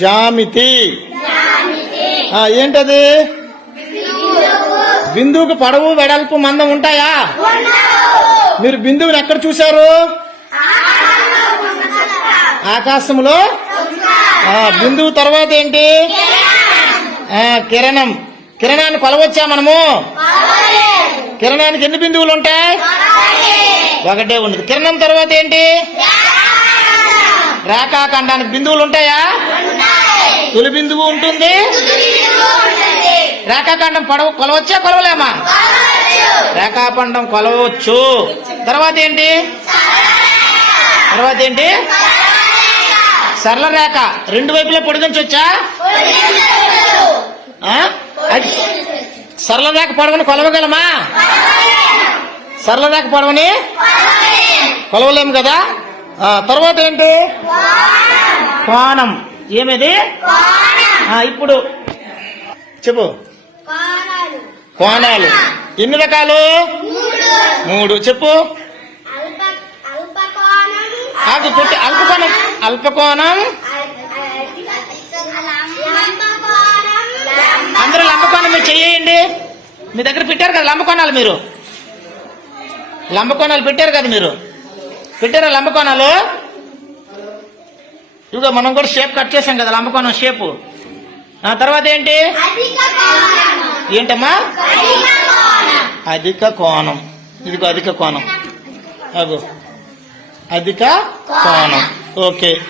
జామితి. ఏంటది? బిందువుకు పొడవు వెడల్పు మందం ఉంటాయా? మీరు బిందువుని ఎక్కడ చూశారు? ఆకాశంలో బిందువు తర్వాత ఏంటి? కిరణం. కిరణాన్ని కొలవచ్చా మనము? కిరణానికి ఎన్ని బిందువులు ఉంటాయి? ఒకటే ఉండదు కిరణం తర్వాత ఏంటి? రేఖాఖండానికి బిందువులు ఉంటాయా? తొలి బిందువు ఉంటుంది. రేఖాఖండం పొడవు కొలవచ్చా కొలవలేమా? రేఖాఖండం కొలవచ్చు. తర్వాత ఏంటి? తర్వాత ఏంటి? సరళ రేఖ రెండు వైపులా? అది సరళ రేఖ పొడవుని కొలవగలమా? సరళ రేఖ పొడవుని కొలవలేము కదా? తర్వాత ఏంటి? కోణం ఏమిది? ఆ, ఇప్పుడు. చెప్పు. కోణాలు. ఎన్ని రకాలు? మూడు. చెప్పు. ఆకు కొట్టి అల్పకోణం. అల్పకోణం. అందరూ లంబకోణం మీరు చెయ్యండి. మీ దగ్గర పెట్టారు కదా లంబకోణాలు మీరు? లంబకోణాలు పెట్టారు కదా మీరు? పెట్టారా లంబకోణాలు? ఇదిగో మనం కూడా షేప్ కట్ చేసాం కదా లంబకోణం షేపు. ఆ తర్వాత ఏంటి? ఏంటమ్మా? అధిక కోణం అధిక కోణం. ఇదిగో అధిక కోణం. అగో. అధిక కోణం. ఓకే.